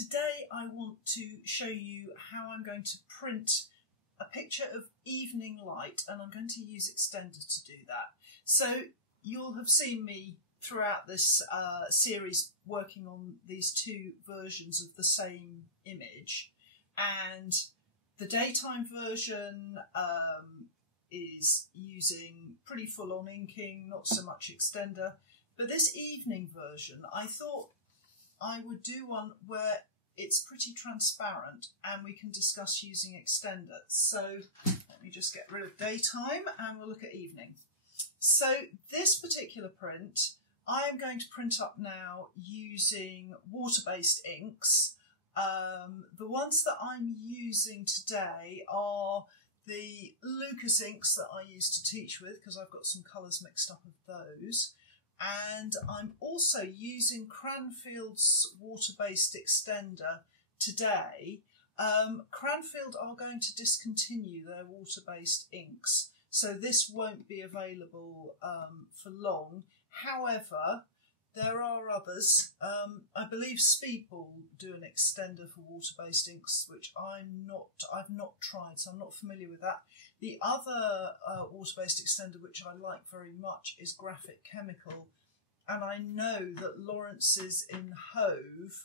Today I want to show you how I'm going to print a picture of evening light, and I'm going to use Extender to do that. So you'll have seen me throughout this series working on these two versions of the same image, and the daytime version is using pretty full-on inking, not so much Extender, but this evening version I thought I would do one where it's pretty transparent and we can discuss using Extender. So let me just get rid of daytime and we'll look at evening. So this particular print I am going to print up now using water-based inks. The ones that I'm using today are the Lucas inks that I used to teach with, because I've got some colours mixed up of those. And I'm also using Cranfield's water-based Extender today. Cranfield are going to discontinue their water-based inks, so this won't be available for long. However, there are others. I believe Speedball do an Extender for water-based inks, which I've not tried, so I'm not familiar with that. The other water-based Extender which I like very much is Graphic Chemical, and I know that Lawrence's in Hove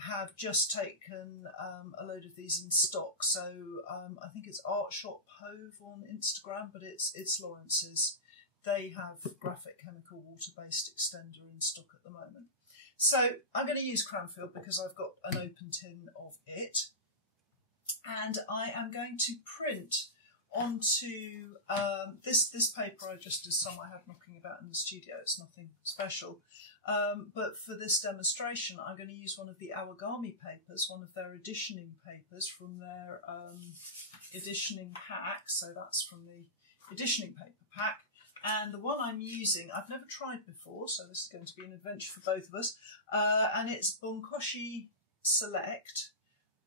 have just taken a load of these in stock. So I think it's Art Shop Hove on Instagram, but it's Lawrence's. They have Graphic Chemical water-based Extender in stock at the moment. So I'm going to use Cranfield because I've got an open tin of it. And I am going to print onto this paper I just did some I had knocking about in the studio. It's nothing special. But for this demonstration, I'm going to use one of the Awagami papers, one of their editioning papers from their editioning pack. So that's from the editioning paper pack. And the one I'm using, I've never tried before, so this is going to be an adventure for both of us. And it's Bokashi Select,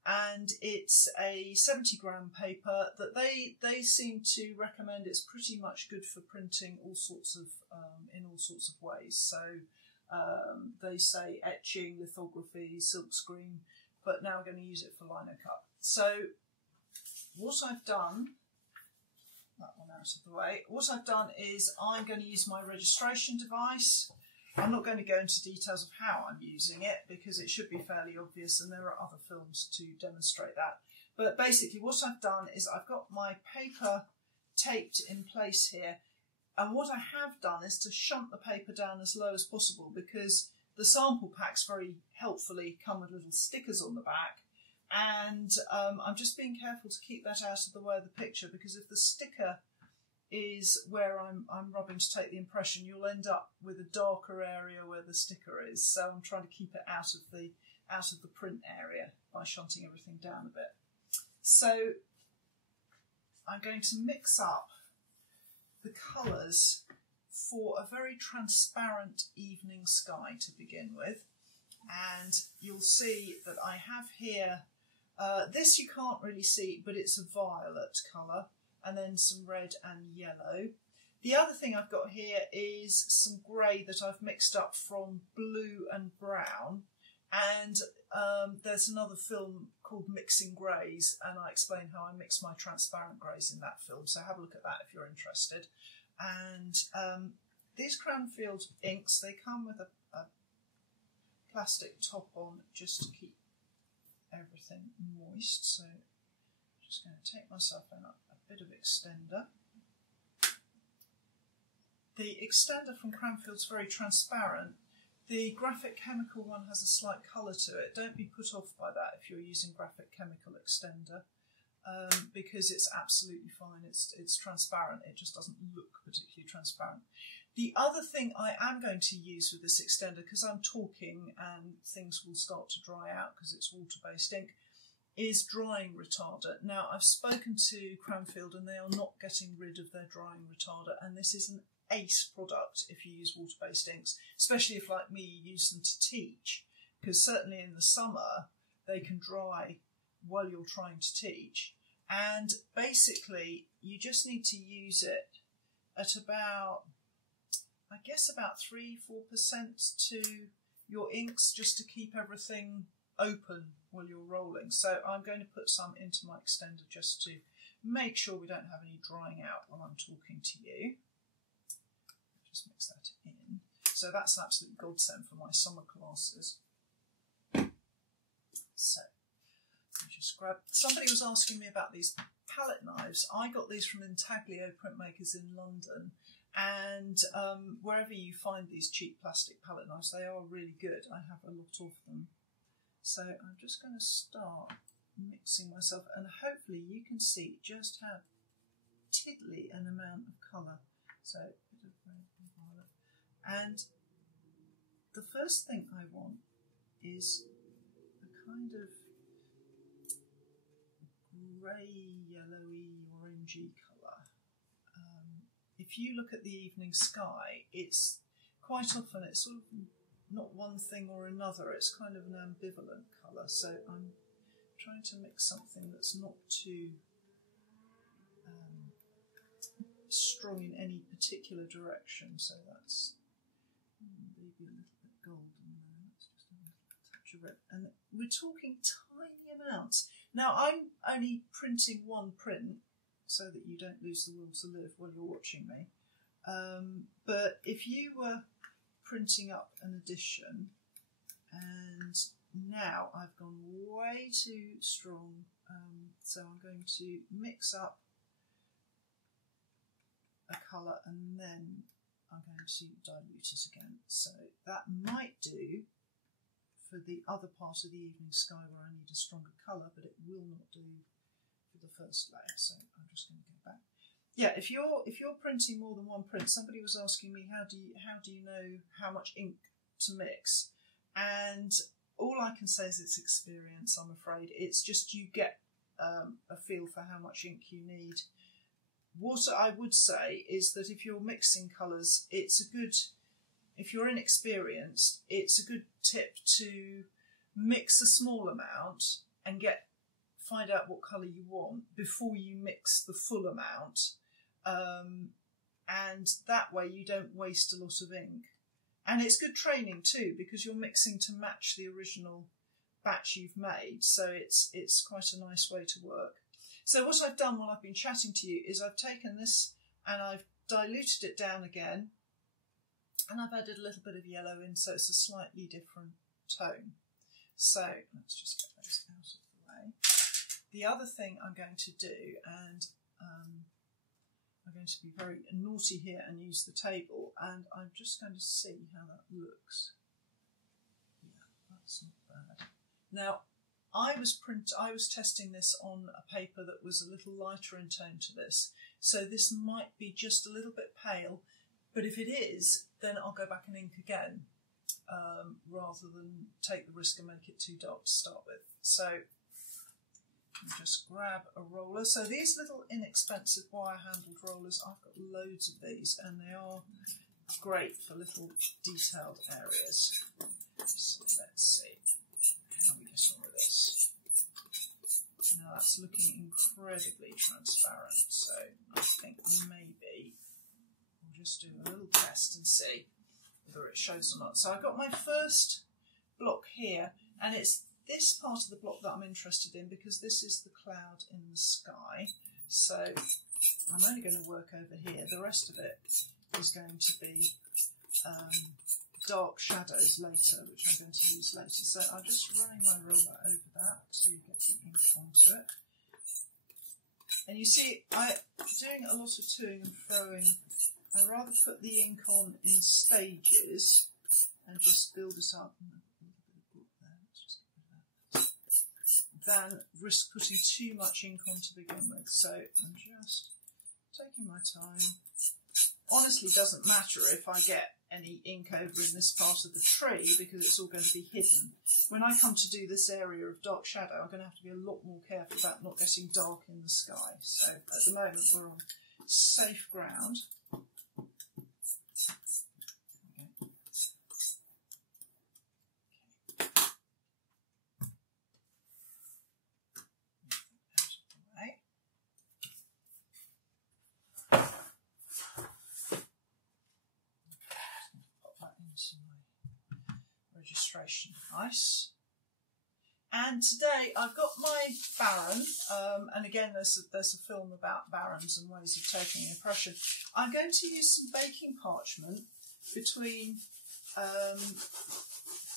and it's a 70-gram paper that they seem to recommend. It's pretty much good for printing all sorts of in all sorts of ways. So they say etching, lithography, silkscreen, but now we're going to use it for lino cut. So what I've done, that one out of the way. What I've done is I'm going to use my registration device. I'm not going to go into details of how I'm using it because it should be fairly obvious and there are other films to demonstrate that. But basically what I've done is I've got my paper taped in place here, and what I have done is to shunt the paper down as low as possible because the sample packs very helpfully come with little stickers on the back. And I'm just being careful to keep that out of the way of the picture, because if the sticker is where I'm rubbing to take the impression, you'll end up with a darker area where the sticker is. So I'm trying to keep it out of the print area by shunting everything down a bit. So I'm going to mix up the colours for a very transparent evening sky to begin with. And you'll see that I have here, this you can't really see, but it's a violet colour, and then some red and yellow. The other thing I've got here is some grey that I've mixed up from blue and brown, and there's another film called Mixing Greys, and I explain how I mix my transparent greys in that film, so have a look at that if you're interested. And these Cranfield inks, they come with a plastic top on just to keep everything moist. So I'm just going to take myself in a bit of Extender. The Extender from Cranfield's very transparent. The Graphic Chemical one has a slight colour to it. Don't be put off by that if you're using Graphic Chemical Extender, because it's absolutely fine. It's transparent. It just doesn't look particularly transparent. The other thing I am going to use with this Extender, because I'm talking and things will start to dry out because it's water-based ink, is drying retarder. Now, I've spoken to Cranfield and they are not getting rid of their drying retarder, and this is an ace product if you use water-based inks, especially if, like me, you use them to teach, because certainly in the summer they can dry while you're trying to teach. And basically you just need to use it at about, I guess, about 3-4% to your inks, just to keep everything open while you're rolling. So I'm going to put some into my extender just to make sure we don't have any drying out while I'm talking to you. Just mix that in. So that's an absolute godsend for my summer classes. So let me just grab. Somebody was asking me about these palette knives. I got these from Intaglio printmakers in London, and wherever you find these cheap plastic palette knives, they are really good. I have a lot of them. So I'm just going to start mixing myself, and hopefully you can see just how tiddly an amount of colour. So a bit of red and violet. And the first thing I want is a kind of grey, yellowy, orangey colour. If you look at the evening sky, it's quite often it's sort of not one thing or another. It's kind of an ambivalent colour. So I'm trying to mix something that's not too strong in any particular direction. So that's maybe a little bit golden there. Let's just have a touch of red. And we're talking tiny amounts. Now I'm only printing one print so that you don't lose the will to live while you're watching me. But if you were printing up an edition, and now I've gone way too strong, so I'm going to mix up a colour and then I'm going to dilute it again. So that might do for the other part of the evening sky where I need a stronger colour, but it will not do for the first layer. So I'm just going to go back. Yeah, if you're printing more than one print, somebody was asking me how do you know how much ink to mix, and all I can say is it's experience. I'm afraid it's just you get a feel for how much ink you need. What I would say is that if you're mixing colours, if you're inexperienced, it's a good tip to mix a small amount and find out what colour you want before you mix the full amount. And that way you don't waste a lot of ink. And it's good training too, because you're mixing to match the original batch you've made. So it's quite a nice way to work. So what I've done while I've been chatting to you is I've taken this and I've diluted it down again, and I've added a little bit of yellow in, so it's a slightly different tone. So let's just get those out of the way. The other thing I'm going to do, and I'm going to be very naughty here and use the table, and I'm just going to see how that looks. Yeah, that's not bad. Now, I was testing this on a paper that was a little lighter in tone to this, so this might be just a little bit pale, but if it is, then I'll go back and ink again, rather than take the risk and make it too dark to start with. So just grab a roller. So these little inexpensive wire-handled rollers, I've got loads of these, and they are great for little detailed areas. So let's see how we get on with this. Now that's looking incredibly transparent, so I think maybe we'll just do a little test and see whether it shows or not. So I've got my first block here, and it's this part of the block that I'm interested in because this is the cloud in the sky. So I'm only going to work over here. The rest of it is going to be dark shadows later, which I'm going to use later. So I'm just running my ruler over that so you get the ink onto it. And you see, I'm doing a lot of toing and froing. I rather put the ink on in stages and just build it up. Than risk putting too much ink on to begin with. So I'm just taking my time. Honestly, doesn't matter if I get any ink over in this part of the tree because it's all going to be hidden. When I come to do this area of dark shadow, I'm going to have to be a lot more careful about not getting dark in the sky. So at the moment we're on safe ground. Registration device. And today I've got my Baron, and again there's a film about barons and ways of taking impression. I'm going to use some baking parchment between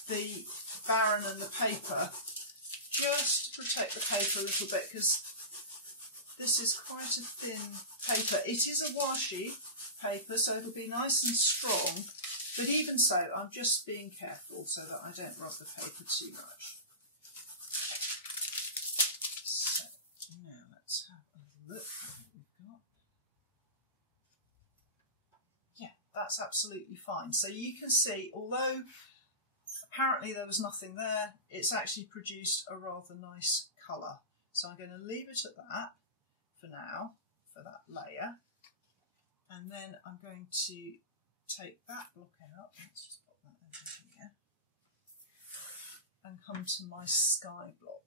the Baron and the paper, just to protect the paper a little bit, because this is quite a thin paper. It is a washi paper, so it'll be nice and strong, but even so, I'm just being careful so that I don't rub the paper too much. So now let's have a look at what we've got. Yeah, that's absolutely fine. So you can see, although apparently there was nothing there, it's actually produced a rather nice colour. So I'm going to leave it at that for now, for that layer. And then I'm going to take that block out. Let's just pop that over here. And come to my Skyblock.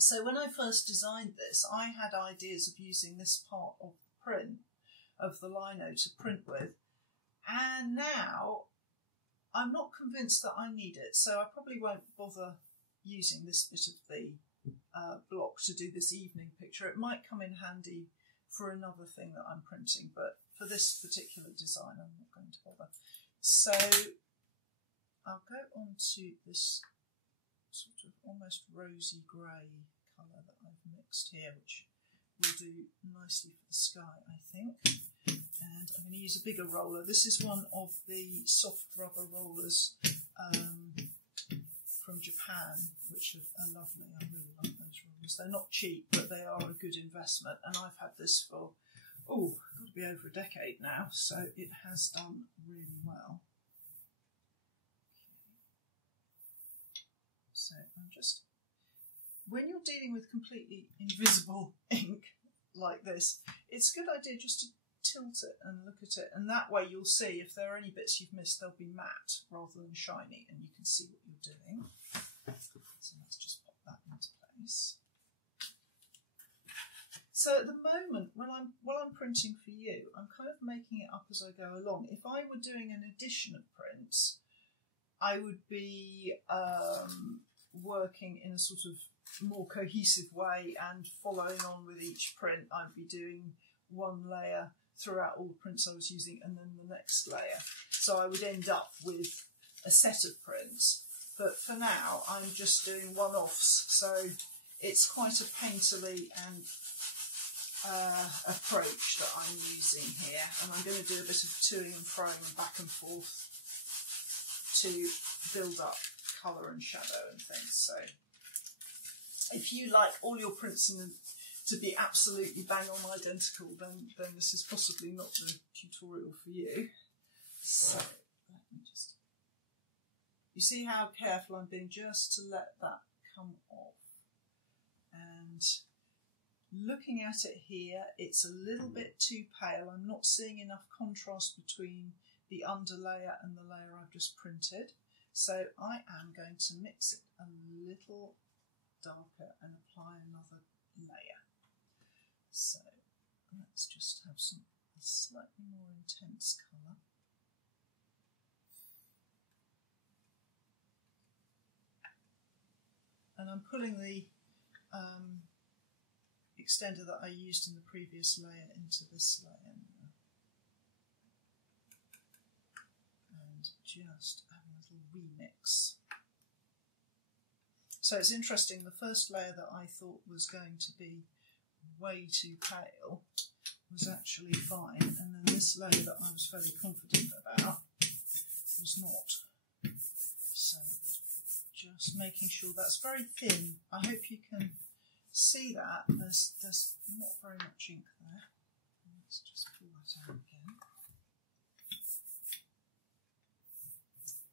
So when I first designed this, I had ideas of using this part of the print, of the lino, to print with. And now I'm not convinced that I need it, so I probably won't bother using this bit of the block to do this evening picture. It might come in handy for another thing that I'm printing, but for this particular design I'm not going to bother. So I'll go on to this sort of almost rosy grey colour that I've mixed here, which will do nicely for the sky, I think. And I'm going to use a bigger roller. This is one of the soft rubber rollers from Japan, which are lovely. I really like those rollers. They're not cheap, but they are a good investment. And I've had this for, got to be over a decade now, so it has done really well. Okay. So I'm just, when you're dealing with completely invisible ink like this, it's a good idea just to tilt it and look at it, and that way you'll see if there are any bits you've missed, they'll be matte rather than shiny, and you can see what you're doing. So let's just pop that into place. So at the moment, while I'm printing for you, I'm kind of making it up as I go along. If I were doing an edition of prints, I would be working in a sort of more cohesive way and following on with each print. I'd be doing one layer throughout all the prints I was using and then the next layer. So I would end up with a set of prints. But for now, I'm just doing one-offs. So it's quite a painterly and approach that I'm using here. And I'm going to do a bit of toing and froing back and forth to build up colour and shadow and things. So if you like all your prints to be absolutely bang on identical, then this is possibly not the tutorial for you. So let me just, you see how careful I'm being just to let that come off. And looking at it here, it's a little bit too pale. I'm not seeing enough contrast between the underlayer and the layer I've just printed. So I am going to mix it a little darker and apply another layer. So let's just have a slightly more intense colour. And I'm pulling the extender that I used in the previous layer into this layer now. And just having a little remix. So it's interesting, the first layer that I thought was going to be way too pale was actually fine, and then this layer that I was fairly confident about was not. So just making sure that's very thin. I hope you can see that. There's not very much ink there. Let's just pull that out again.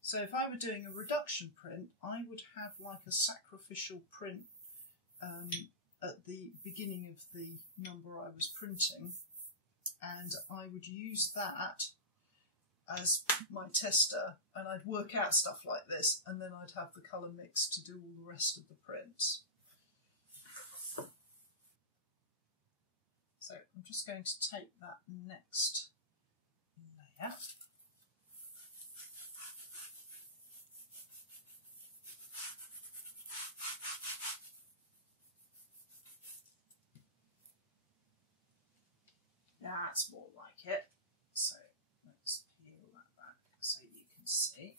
So if I were doing a reduction print, I would have like a sacrificial print at the beginning of the number I was printing, and I would use that as my tester, and I'd work out stuff like this, and then I'd have the colour mix to do all the rest of the prints. So I'm just going to take that next layer. that's more like it. So let's peel that back so you can see.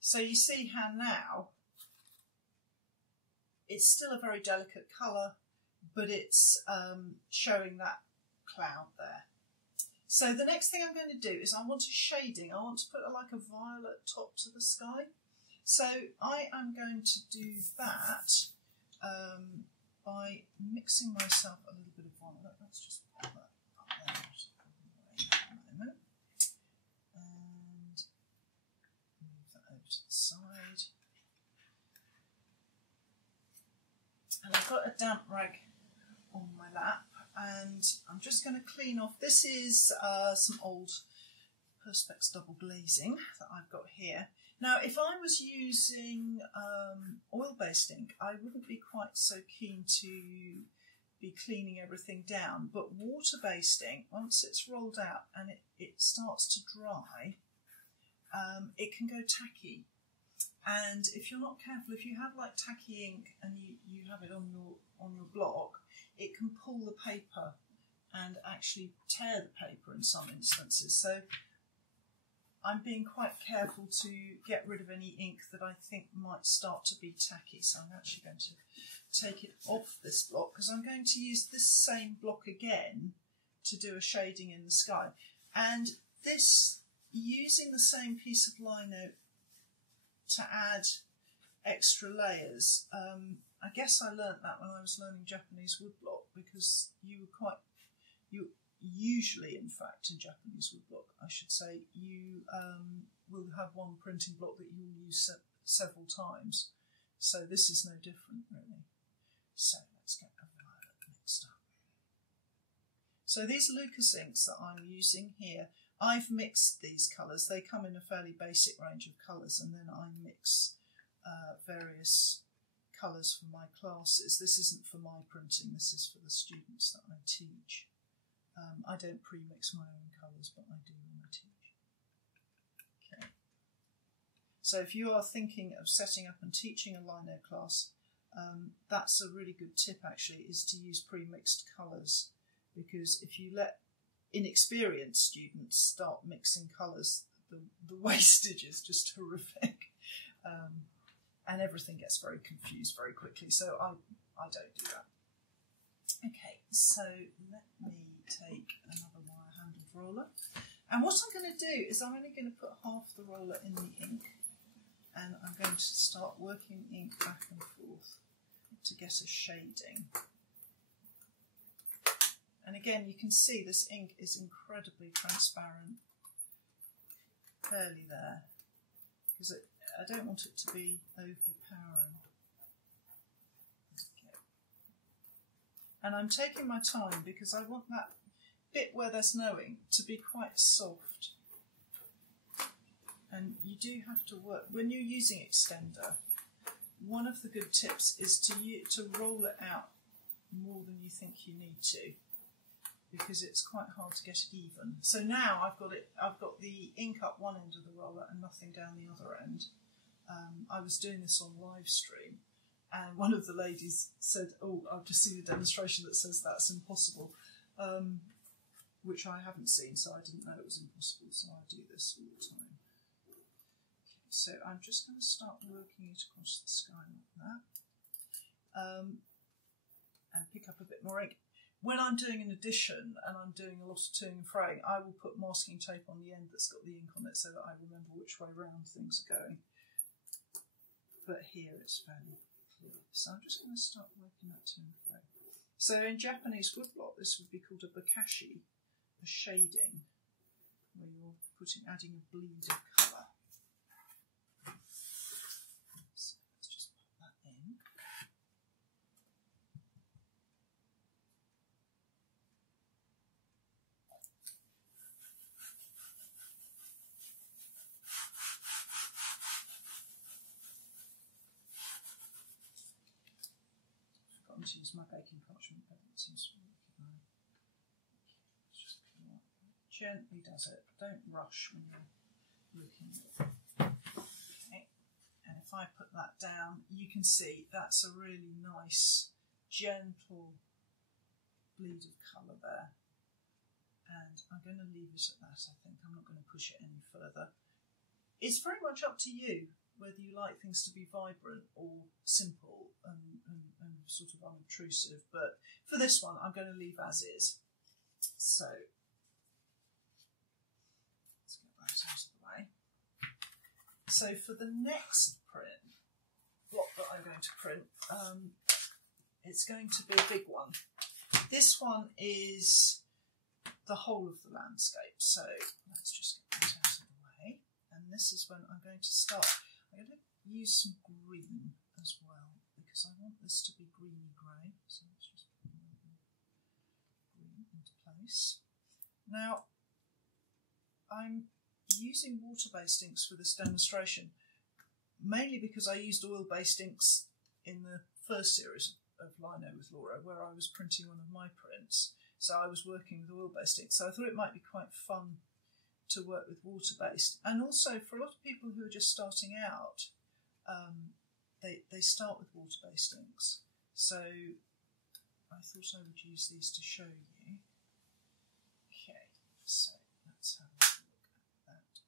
So you see how now it's still a very delicate colour, but it's showing that cloud there. So the next thing I'm going to do is I want a shading. I want to put like a violet top to the sky. So I am going to do that by mixing myself a little bit of violet. Let's just put that up there for a moment. And move that over to the side. And I've got a damp rag on my lap, and I'm just going to clean off. This is some old Perspex double glazing that I've got here. Now, if I was using oil-based ink, I wouldn't be quite so keen to be cleaning everything down. But water-based ink, once it's rolled out and it starts to dry, it can go tacky. And if you're not careful, if you have like tacky ink and you have it on your block, it can pull the paper and actually tear the paper in some instances. So I'm being quite careful to get rid of any ink that I think might start to be tacky. So I'm actually going to take it off this block because I'm going to use this same block again to do a shading in the sky. And this, using the same piece of lino to add extra layers, I guess I learnt that when I was learning Japanese woodblock, because you usually, in fact, in Japanese woodblock, I should say, you will have one printing block that you'll use several times. So this is no different, really. So let's get a violet mixed up. So these Lucas inks that I'm using here, I've mixed these colours. They come in a fairly basic range of colours, and then I mix various colours for my classes. This isn't for my printing, this is for the students that I teach. I don't pre-mix my own colours, but I do when I teach. Okay. So if you are thinking of setting up and teaching a lino class, that's a really good tip actually, is to use pre-mixed colours, because if you let inexperienced students start mixing colours, the wastage is just horrific. And everything gets very confused very quickly, so I don't do that. Okay, so let me take another wire-handled roller. And what I'm going to do is I'm only going to put half the roller in the ink, and I'm going to start working ink back and forth to get a shading. And again, you can see this ink is incredibly transparent, fairly there, because I don't want it to be overpowering. Okay. And I'm taking my time because I want that bit where there's no ink to be quite soft. And you do have to work, when you're using extender, one of the good tips is to roll it out more than you think you need to, because it's quite hard to get it even. So now I've got the ink up one end of the roller and nothing down the other end. I was doing this on live stream, and one of the ladies said, "Oh, I've just seen a demonstration that says that's impossible," which I haven't seen, so I didn't know it was impossible. So I do this all the time. Okay, so I'm just going to start working it across the sky like that, and pick up a bit more ink. When I'm doing an edition and I'm doing a lot of toing and froing, I will put masking tape on the end that's got the ink on it so that I remember which way round things are going. But here it's fairly clear. So I'm just going to start working that to and fro. So in Japanese woodblock, this would be called a Bokashi, a shading, where you're adding a bleed of colour. So let's just put that in. To use my baking parchment, but it seems to be working. Just gently does it. Don't rush when you're looking at it. Okay. And if I put that down, you can see that's a really nice, gentle bleed of colour there. And I'm going to leave it at that, I think. I'm not going to push it any further. It's very much up to you whether you like things to be vibrant or simple and sort of unobtrusive. But for this one, I'm going to leave as is. So let's get that out of the way. So for the next block that I'm going to print, it's going to be a big one. This one is the whole of the landscape. So let's just get that out of the way. And this is when I'm going to start. I'm going to use some green as well because I want this to be greeny grey. So let's just put green into place. Now, I'm using water-based inks for this demonstration, mainly because I used oil-based inks in the first series of Lino with Laura, where I was printing one of my prints. So I was working with oil-based inks. So I thought it might be quite fun to work with water-based. And also, for a lot of people who are just starting out, they start with water-based inks. So I thought I would use these to show you. Okay, so let's have a look at that.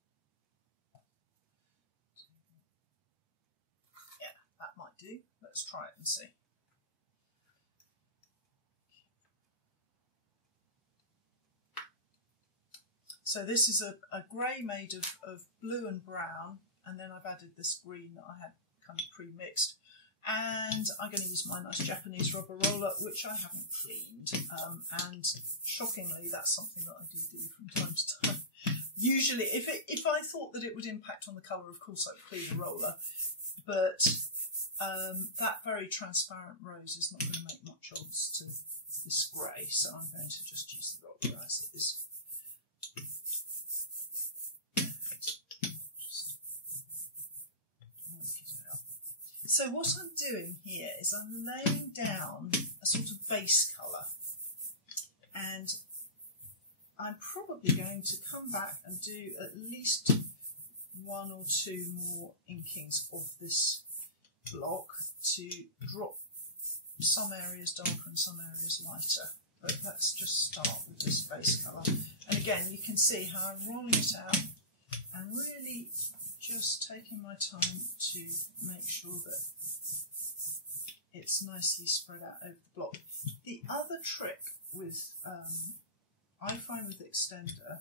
Yeah, that might do. Let's try it and see. So this is a grey made of blue and brown, and then I've added this green that I had kind of pre-mixed. And I'm going to use my nice Japanese rubber roller, which I haven't cleaned. And shockingly, that's something that I do from time to time. Usually, if I thought that it would impact on the colour, of course I'd clean the roller. But that very transparent rose is not going to make much odds to this grey, so I'm going to just use the roller as it is. So what I'm doing here is I'm laying down a sort of base colour, and I'm probably going to come back and do at least one or two more inkings of this block to drop some areas darker and some areas lighter. But let's just start with this base colour. And again, you can see how I'm rolling it out and really just taking my time to make sure that it's nicely spread out over the block. The other trick with, I find with Extender,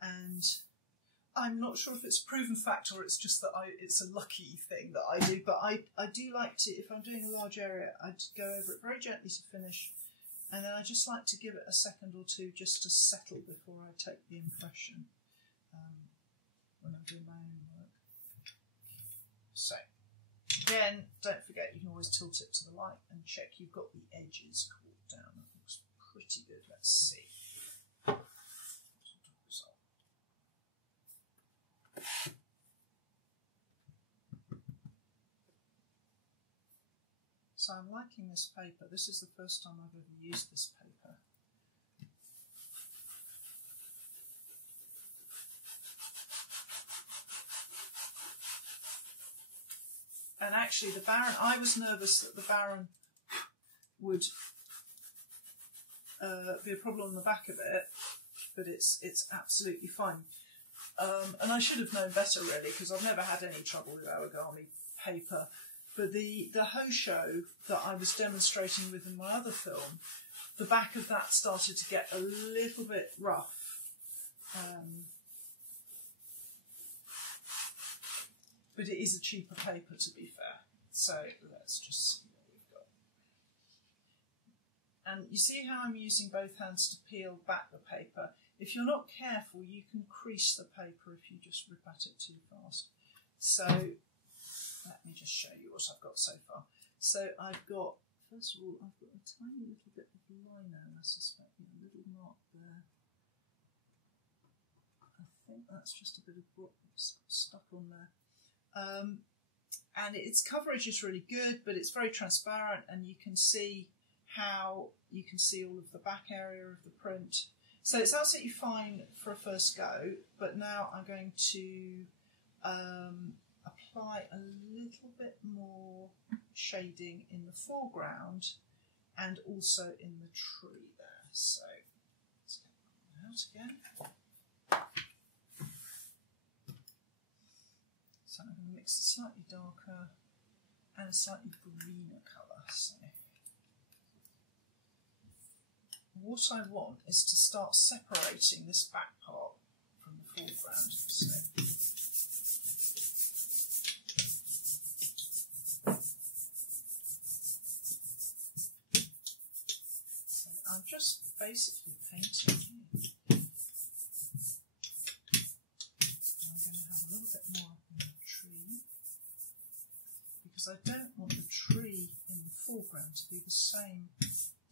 and I'm not sure if it's a proven fact or it's just that it's a lucky thing that I do, but I do like to, if I'm doing a large area, I go over it very gently to finish, and then I just like to give it a second or two just to settle before I take the impression when I'm doing my own work. So, again, don't forget you can always tilt it to the light and check you've got the edges cooled down. That looks pretty good. Let's see. So I'm liking this paper. This is the first time I've ever used this paper. And actually the Baron, I was nervous that the Baron would be a problem on the back of it, but it's absolutely fine. And I should have known better really, because I've never had any trouble with origami paper. But the Hosho that I was demonstrating with in my other film, the back of that started to get a little bit rough. But it is a cheaper paper, to be fair. So let's just see what we've got. And you see how I'm using both hands to peel back the paper. If you're not careful, you can crease the paper if you just rip at it too fast. So let me just show you what I've got so far. So I've got, first of all, I've got a tiny little bit of lino, I suspect, a little mark there. I think that's just a bit of what's stuck on there. And its coverage is really good, but it's very transparent, and you can see how you can see all of the back area of the print. So it's absolutely fine for a first go, but now I'm going to apply a little bit more shading in the foreground and also in the tree there. So let's get that out again. So I'm going to mix a slightly darker and a slightly greener colour. So what I want is to start separating this back part from the foreground. So I'm just basically painting here. I'm going to have a little bit more in the tree because I don't want the tree in the foreground to be the same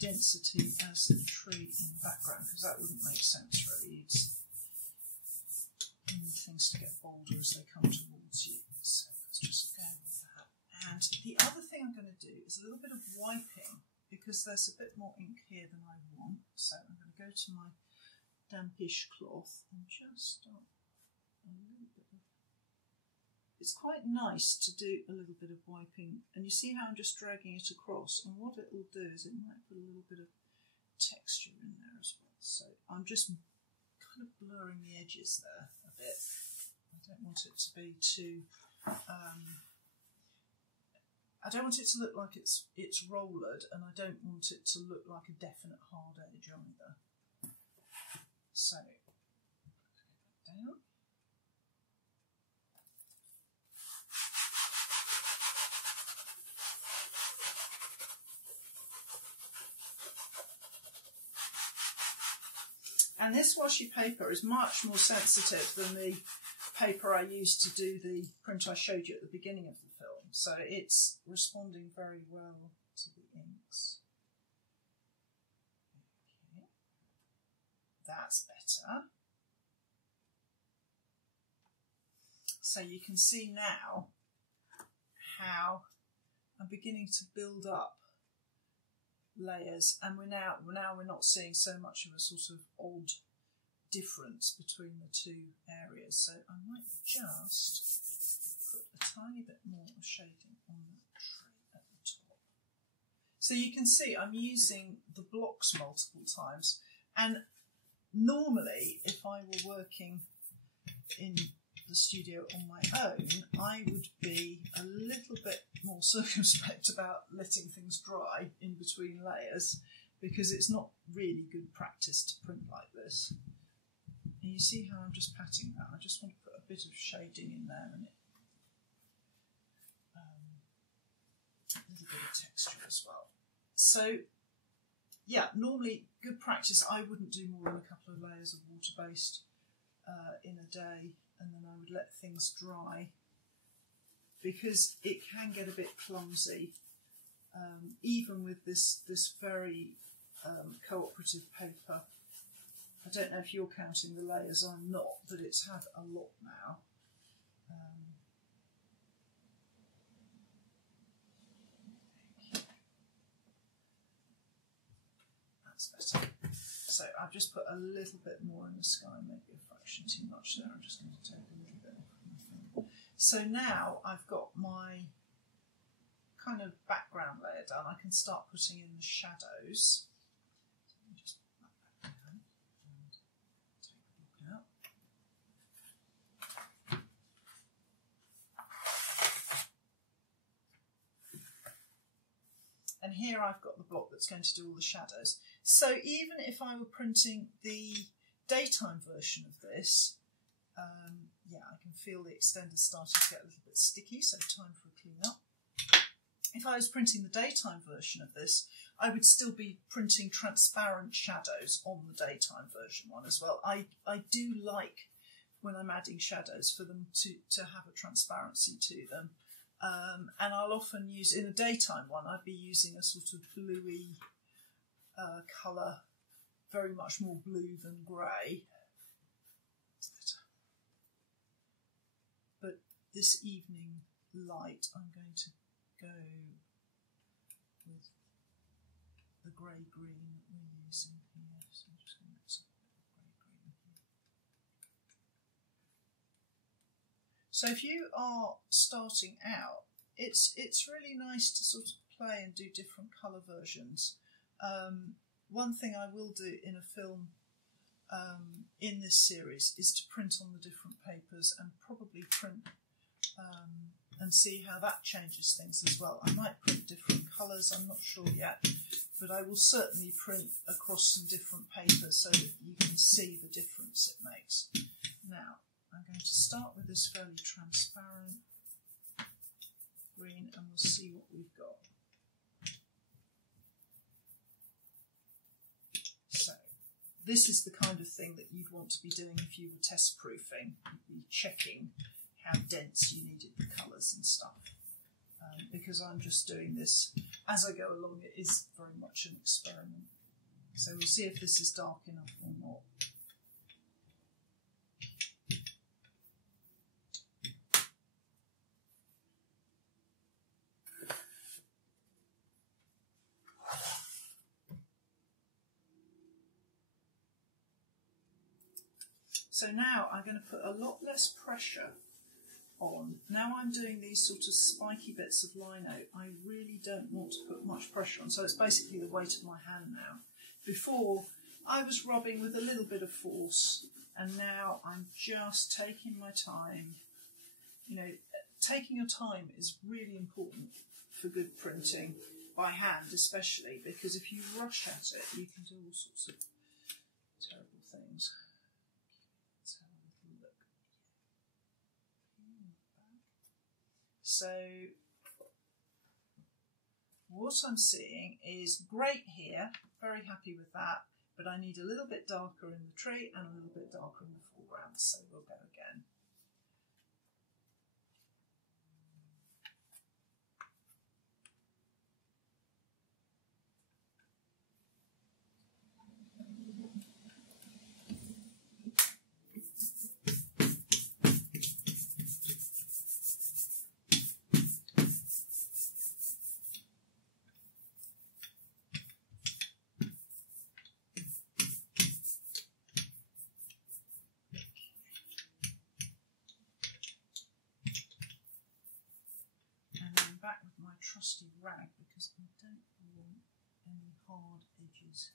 density as the tree in the background, because that wouldn't make sense really. You need things to get bolder as they come towards you. So let's just go with that. And the other thing I'm going to do is a little bit of wiping, because there's a bit more ink here than I want. So I'm going to go to my dampish cloth and just start a little bit of... It's quite nice to do a little bit of wiping, and you see how I'm just dragging it across, and what it will do is it might put a little bit of texture in there as well. So I'm just kind of blurring the edges there a bit. I don't want it to be too... I don't want it to look like it's rollered, and I don't want it to look like a definite hard edge either. So, down. And this washi paper is much more sensitive than the paper I used to do the print I showed you at the beginning of the film. So it's responding very well to the inks. Okay. That's better. So you can see now how I'm beginning to build up layers, and we're not seeing so much of a sort of odd difference between the two areas. So I might just put a tiny bit more of shading on that tree at the top. So you can see I'm using the blocks multiple times, and normally if I were working in the studio on my own, I would be a little bit more circumspect about letting things dry in between layers, because it's not really good practice to print like this. And you see how I'm just patting that. I just want to put a bit of shading in there, and a little bit of texture as well. So yeah, normally good practice, I wouldn't do more than a couple of layers of water-based in a day, and then I would let things dry, because it can get a bit clumsy, even with this very cooperative paper. I don't know if you're counting the layers, I'm not, but it's had a lot now. That's better. So I've just put a little bit more in the sky, maybe a fraction too much there. I'm just going to take a little bit off my thing. So now I've got my kind of background layer done. I can start putting in the shadows. So let me just put that back down and take a look out. And here I've got the block that's going to do all the shadows. So even if I were printing the daytime version of this, yeah, I can feel the extender starting to get a little bit sticky, so time for a clean up. If I was printing the daytime version of this, I would still be printing transparent shadows on the daytime version one as well. I do like, when I'm adding shadows, for them to have a transparency to them. And I'll often use, in a daytime one, I'd be using a sort of bluey colour, very much more blue than grey. But this evening light, I'm going to go with the grey-green that we're using here. So I'm just going to mix up a bit of grey-green here. So if you are starting out, it's really nice to sort of play and do different colour versions. One thing I will do in a film in this series is to print on the different papers and probably print and see how that changes things as well. I might print different colours, I'm not sure yet, but I will certainly print across some different papers so that you can see the difference it makes. Now, I'm going to start with this fairly transparent green and we'll see what we've got. So, this is the kind of thing that you'd want to be doing if you were test proofing. You'd be checking how dense you needed the colours and stuff. Because I'm just doing this as I go along, it is very much an experiment. So we'll see if this is dark enough or not. So now I'm going to put a lot less pressure on. Now I'm doing these sort of spiky bits of lino, I really don't want to put much pressure on. So it's basically the weight of my hand now. Before, I was rubbing with a little bit of force, and now I'm just taking my time. You know, taking your time is really important for good printing, by hand especially, because if you rush at it, you can do all sorts of terrible things. So what I'm seeing is great here, very happy with that, but I need a little bit darker in the tree and a little bit darker in the foreground, so we'll go again. Back with my trusty rag because I don't want any hard edges,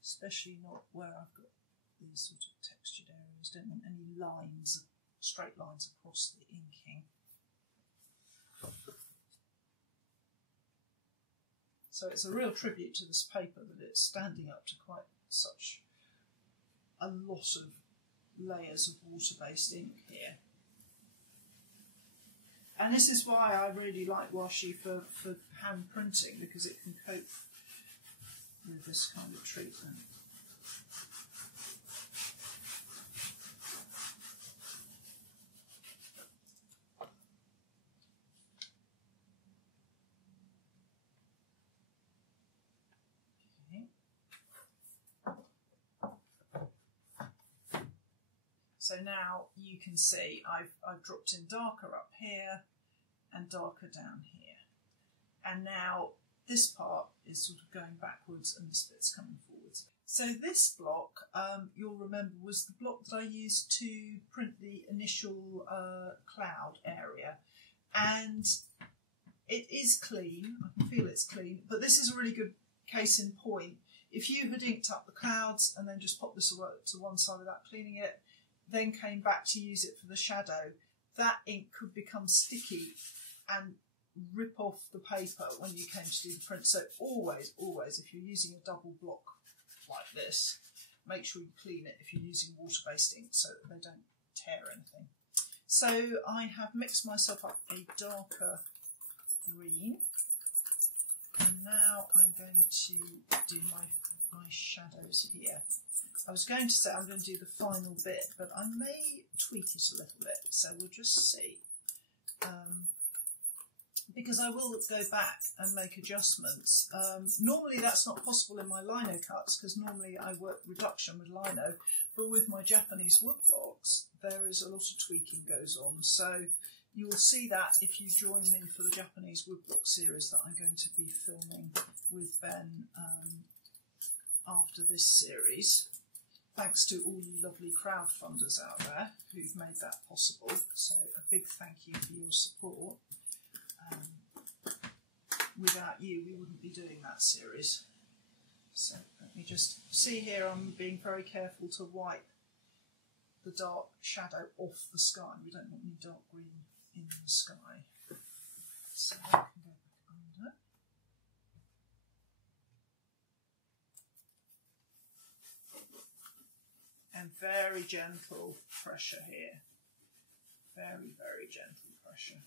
especially not where I've got these sort of textured areas. Don't want any lines, straight lines across the inking. So it's a real tribute to this paper that it's standing up to quite such a lot of layers of water-based ink here. And this is why I really like washi for hand printing, because it can cope with this kind of treatment. Okay. So now you can see I've dropped in darker up here and darker down here. And now this part is sort of going backwards and this bit's coming forwards. So this block, you'll remember, was the block that I used to print the initial cloud area. And it is clean, I can feel it's clean, but this is a really good case in point. If you had inked up the clouds and then just popped this to one side without cleaning it, then came back to use it for the shadow, that ink could become sticky and rip off the paper when you came to do the print. So always, always, if you're using a double block like this, make sure you clean it if you're using water-based ink so that they don't tear anything. So I have mixed myself up a darker green, and now I'm going to do my shadows here. I was going to say I'm going to do the final bit, but I may tweak it a little bit, so we'll just see. Because I will go back and make adjustments. Normally that's not possible in my lino cuts, because normally I work reduction with lino, but with my Japanese wood blocks there is a lot of tweaking goes on. So you'll see that if you join me for the Japanese woodblock series that I'm going to be filming with Ben after this series. Thanks to all you lovely crowdfunders out there who've made that possible. So a big thank you for your support. Without you, we wouldn't be doing that series. So let me just see here, I'm being very careful to wipe the dark shadow off the sky. We don't want any dark green in the sky. So I can go back under. And very gentle pressure here. Very, very gentle pressure.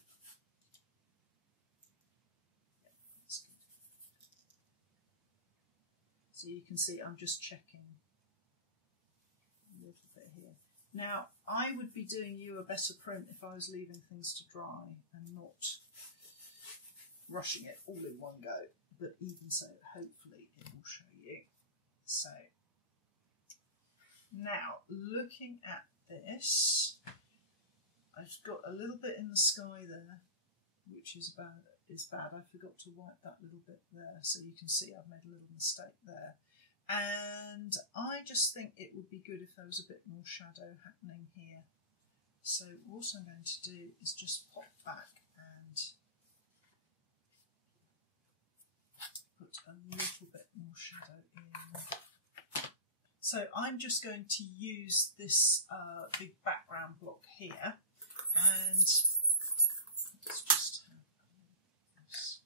Yeah, that's good. So you can see I'm just checking a little bit here. Now, I would be doing you a better print if I was leaving things to dry and not rushing it all in one go. But even so, hopefully it will show you. So, now, looking at this, I've got a little bit in the sky there, which is bad. I forgot to wipe that little bit there, so you can see I've made a little mistake there. And I just think it would be good if there was a bit more shadow happening here. So what I'm going to do is just pop back and put a little bit more shadow in. So I'm just going to use this big background block here, and let's just have this.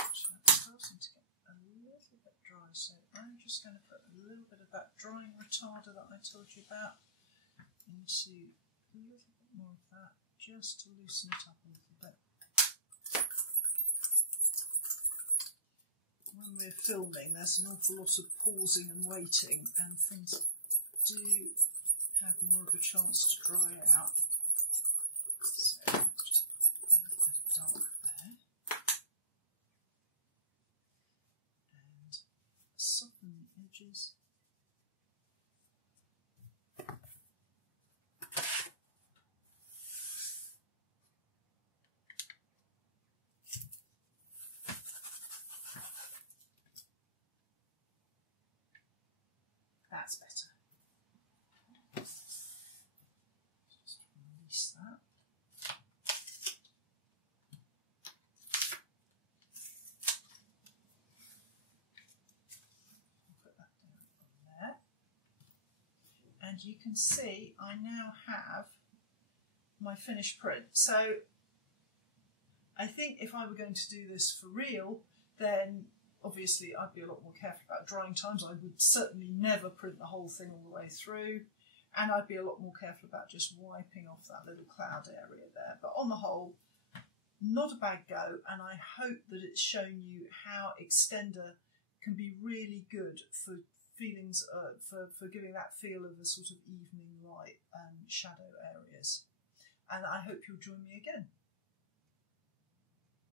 It's starting to get a little bit dry, so I'm just going to put a little bit of that drying retarder that I told you about into a little bit more of that, just to loosen it up a little bit. When we're filming, there's an awful lot of pausing and waiting, and things do have more of a chance to dry out. So just put a little bit of dark there, and soften the edges. That's better. Just release that. Put that down on there. And you can see I now have my finished print. So I think if I were going to do this for real, then obviously I'd be a lot more careful about drying times. I would certainly never print the whole thing all the way through, and I'd be a lot more careful about just wiping off that little cloud area there. But on the whole, not a bad go, and I hope that it's shown you how Extender can be really good for feelings, for giving that feel of a sort of evening light and shadow areas. And I hope you'll join me again.